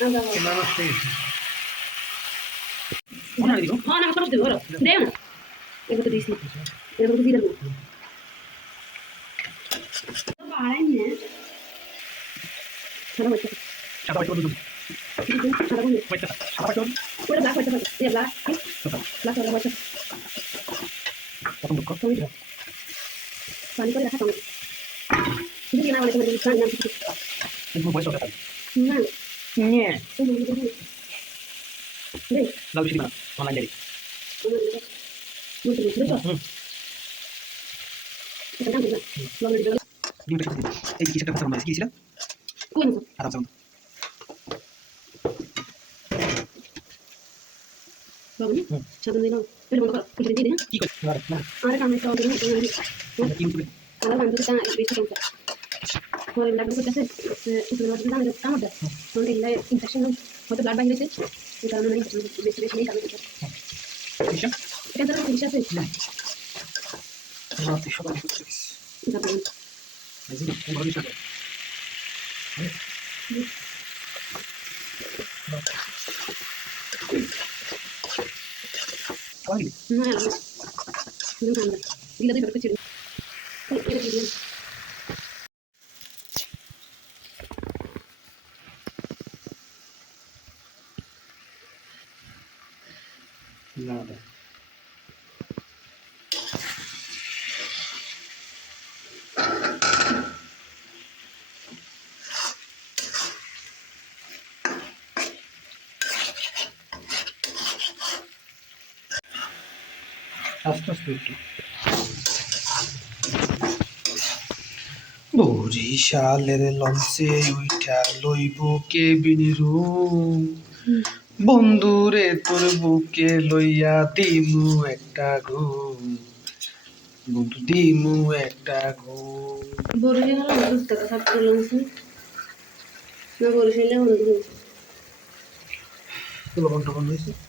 না খরচ দেবো দেও না এগুলো তো দিছি এগুলো তো দিয়ে দেবো বাড়াই না সাদা হচ্ছে সাদা হচ্ছে সাদা হচ্ছে সাদা হচ্ছে ওটা ব্ল্যাক হচ্ছে এই ব্ল্যাক ব্ল্যাক হচ্ছে কত পানি করে রাখা টমেটো শুধু কি না বলে তোমাদের খান নাম কিছু একটু বয়স হবে না নিয়ে নে লাউ শিবা অনলাইন দেরি মুঝে বুঝছো এটা দাম দিবা লাউ দিবা ডিম পেছনে এই কিসটা কথা বলছিস কি ছিল কোন আরাম সাউন্ড বাবু সাধন দিলাম এর মতো করে দিয়ে দে কি করে না আরে কামে তো দিন ইউটিউবে আলাদা বান্ধব তা বেশি কম পরে লাগবে করতেছে কিছু মাস দাম দাম কাম দাও তোমরা ইলা ইনফেকশন হয়তো ব্লাড বাইরে গেছে এই কারণে নাই বেশি বেশি নেই কামে করতে আচ্ছা এটা তো ঠিক আছে না রাতে সবাই করতেছে দাদা আজি না কোন ভাবে সাথে আগে না না দিলা দিলা করতে nada. আস্তে আস্তে একটু বরিশালের লঞ্চে উইঠা লইব কেবিনিরু বন্ধুরে তোর বুকে লইয়া দিমু একটা ঘুম বন্ধু দিমু একটা ঘুম বরিশালে বুঝতে কথা বলছি না বরিশালে বন্ধু লবণ টবণ হয়েছে